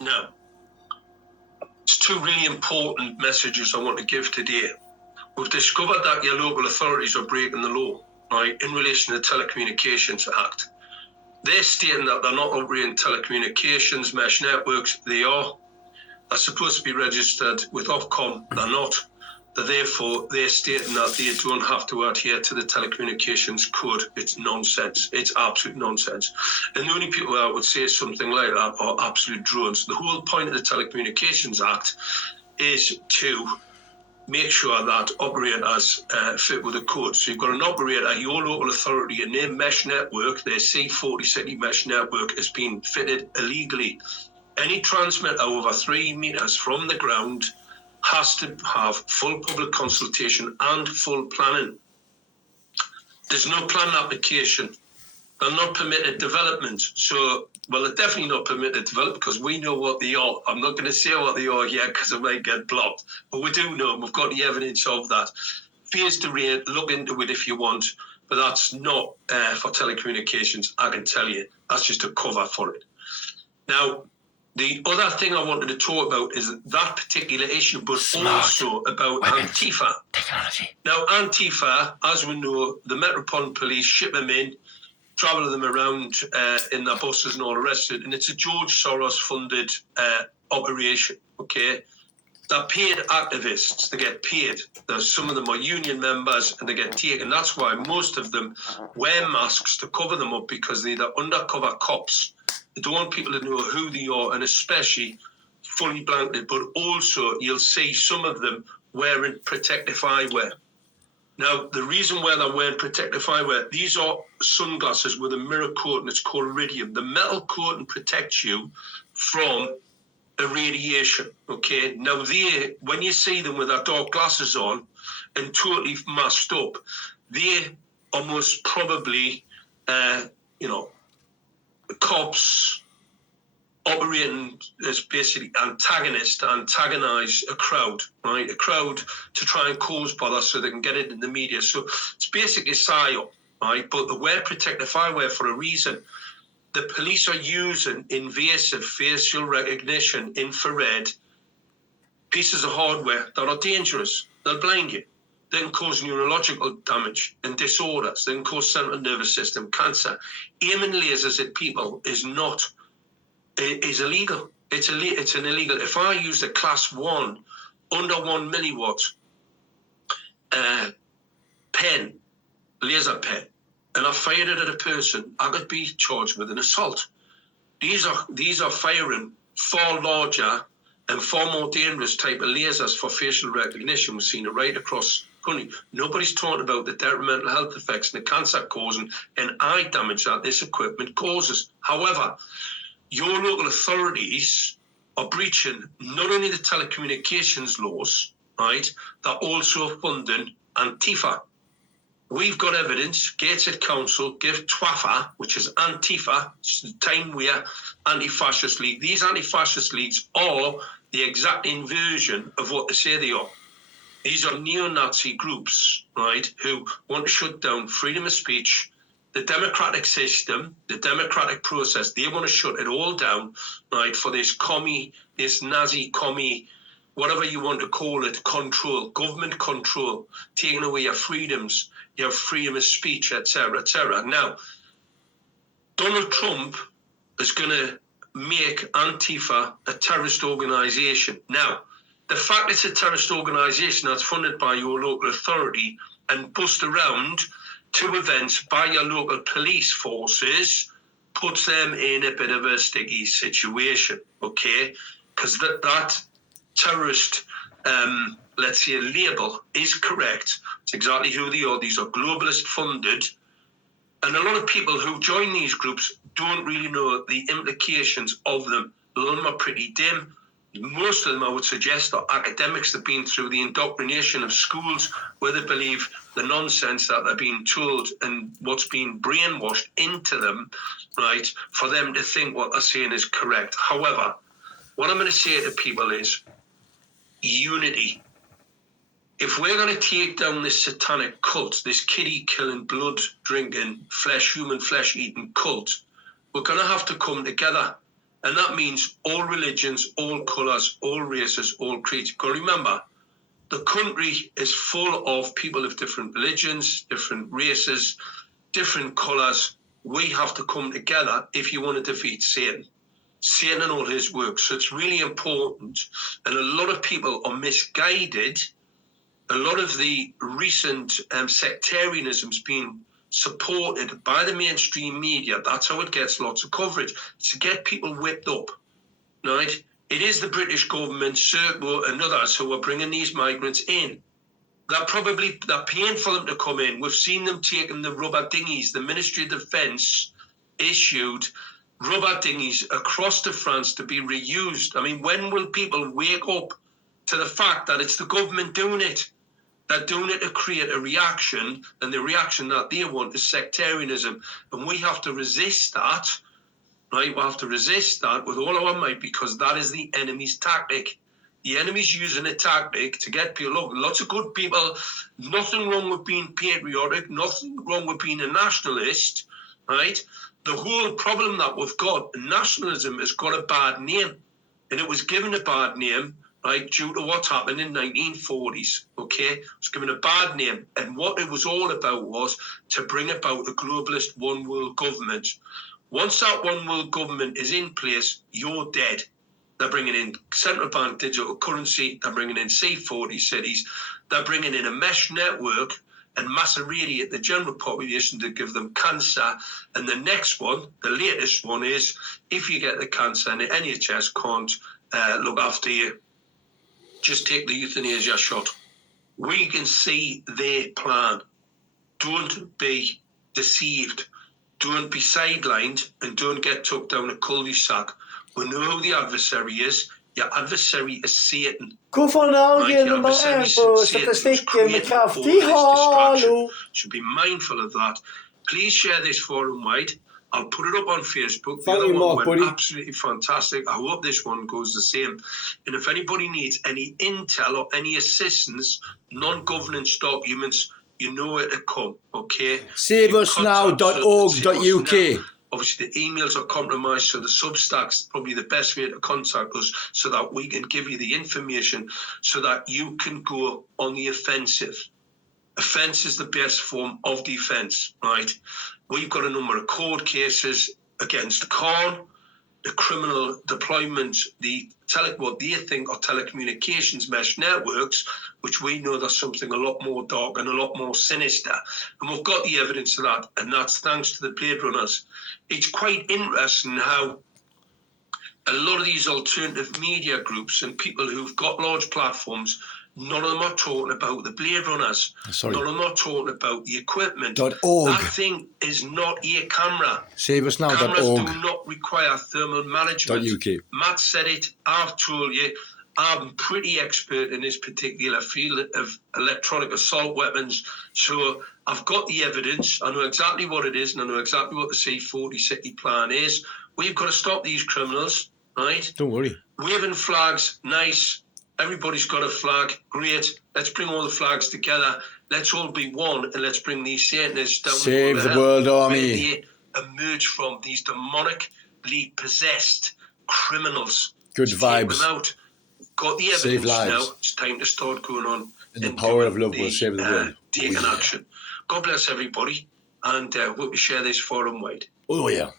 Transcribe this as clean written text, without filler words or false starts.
Now, it's two really important messages I want to give today. We've discovered that your local authorities are breaking the law, right, in relation to the Telecommunications Act. They're stating that they're not operating telecommunications mesh networks. They are. They're supposed to be registered with Ofcom. They're not. Therefore, they're stating that they don't have to adhere to the telecommunications code. It's nonsense. It's absolute nonsense. And the only people that would say something like that are absolute drones. The whole point of the Telecommunications Act is to make sure that operators fit with the code. So you've got an operator, your local authority, and their mesh network, their C40 city mesh network, has been fitted illegally. Any transmitter over 3 meters from the ground has to have full public consultation and full planning. There's no planned application. They're not permitted development. So, well, they're definitely not permitted development because we know what they are. I'm not going to say what they are yet because it might get blocked. But we do know, and we've got the evidence of that. Phase to rate, look into it if you want, but that's not for telecommunications, I can tell you. That's just a cover for it. Now, the other thing I wanted to talk about is that particular issue, but also about Antifa. Technology. Now, Antifa, as we know, the Metropolitan Police ship them in, travel them around in their buses and all the rest of it, and it's a George Soros-funded operation, okay? They're paid activists. They get paid. Some of them are union members, and they get taken. That's why most of them wear masks to cover them up, because they're the undercover cops. They don't want people to know who they are, and especially fully blanketed. But also, you'll see some of them wearing protective eyewear. Now, the reason why they're wearing protective eyewear, these are sunglasses with a mirror coating. It's called iridium. The metal coating protects you from irradiation, okay? Now, when you see them with their dark glasses on and totally masked up, they are most probably, cops operating as basically antagonize a crowd, right? A crowd to try and cause bother so they can get it in the media. So it's basically psyop, right? But they wear protective eyewear for a reason. The police are using invasive facial recognition, infrared pieces of hardware that are dangerous. They'll blind you. They can cause neurological damage and disorders. They can cause central nervous system cancer. Aiming lasers at people is illegal. It's an illegal. If I used a class 1 under 1 milliwatt pen, laser pen, and I fired it at a person, I could be charged with an assault. These are firing far larger and far more dangerous type of lasers for facial recognition. We've seen it right across the country. Nobody's talking about the detrimental health effects and the cancer causing and eye damage that this equipment causes. However, your local authorities are breaching not only the telecommunications laws, right, they're also funding Antifa. We've got evidence. Gateshead Council give TWAFA, which is Antifa, it's the Time Wear Anti-Fascist League. These anti-fascist leagues are the exact inversion of what they say they are. These are neo-Nazi groups, right, who want to shut down freedom of speech, the democratic system, the democratic process. They want to shut it all down, right, for this Nazi commie, whatever you want to call it, control, government control, taking away your freedoms, your freedom of speech, etc., etc. Now, Donald Trump is going to make Antifa a terrorist organization. Now, the fact it's a terrorist organization that's funded by your local authority and bussed around to events by your local police forces puts them in a bit of a sticky situation, okay? Because that terrorist, let's say, label is correct. It's exactly who they are. These are globalist funded. And a lot of people who join these groups don't really know the implications of them. A lot of them are pretty dim. Most of them, I would suggest, are academics that have been through the indoctrination of schools where they believe the nonsense that they're being told and what's being brainwashed into them, right, for them to think what they're saying is correct. However, what I'm going to say to people is unity. If we're going to take down this satanic cult, this kiddie-killing, blood-drinking, human flesh-eating cult, we're going to have to come together. And that means all religions, all colours, all races, all creeds. You've got to remember, the country is full of people of different religions, different races, different colours. We have to come together if you want to defeat Satan and all his works. So it's really important. And a lot of people are misguided. A lot of the recent sectarianism's been supported by the mainstream media. That's how it gets lots of coverage. It's to get people whipped up, right? It is the British government, Serco and others who are bringing these migrants in. They're paying for them to come in. We've seen them taking the rubber dinghies. The Ministry of Defence issued rubber dinghies across to France to be reused. I mean, when will people wake up to the fact that it's the government doing it? They're doing it to create a reaction, and the reaction that they want is sectarianism. And we have to resist that, right? We have to resist that with all our might, because that is the enemy's tactic. The enemy's using a tactic to get people. Look, lots of good people, nothing wrong with being patriotic, nothing wrong with being a nationalist, right? The whole problem that we've got, nationalism has got a bad name, and it was given a bad name, right, due to what happened in the 1940s, okay? It was given a bad name, and what it was all about was to bring about a globalist one world government. Once that one world government is in place, you're dead. They're bringing in central bank digital currency, they're bringing in C40 cities, they're bringing in a mesh network and mass irradiate the general population to give them cancer. And the next one, the latest one, is if you get the cancer and the NHS can't look after you, just take the euthanasia shot. We can see their plan. Don't be deceived. Don't be sidelined, and don't get took down a cul-de-sac. We know who the adversary is. Your adversary is Satan. Hvorfor Norge nummer 1 på statistikken med kraftig halo? Should be mindful of that. Please share this forum wide. I'll put it up on Facebook. Thank you, Mark, buddy. Absolutely fantastic. I hope this one goes the same. And if anybody needs any intel or any assistance, non-governance documents, you know where to come, okay? SaveUsNow.org.uk. Obviously, the emails are compromised, so the Substack's probably the best way to contact us so that we can give you the information so that you can go on the offensive. Offence is the best form of defence, right? We've got a number of court cases against Khan, the criminal deployment, what they think are telecommunications mesh networks, which we know there's something a lot more dark and a lot more sinister. And we've got the evidence of that, and that's thanks to the Blade Runners. It's quite interesting how a lot of these alternative media groups and people who've got large platforms, none of them are talking about the Blade Runners. None of them are talking about the equipment. .org. That thing is not a camera. SaveUsNow.org. Cameras do not require thermal management. .uk. Matt said it. I've told you. I'm pretty expert in this particular field of electronic assault weapons. So I've got the evidence. I know exactly what it is, and I know exactly what the C40 city plan is. We've got to stop these criminals, right? Don't worry. Waving flags, nice. Everybody's got a flag, great. Let's bring all the flags together. Let's all be one, and let's bring these Satanists down. Save the world army. They emerge from these demonically possessed criminals. Good vibes. Take them out. Got the evidence Save lives. now. It's time to start going on. And the power of love will save the world. Taking action. God bless everybody, and hope you share this forum wide. Oh yeah.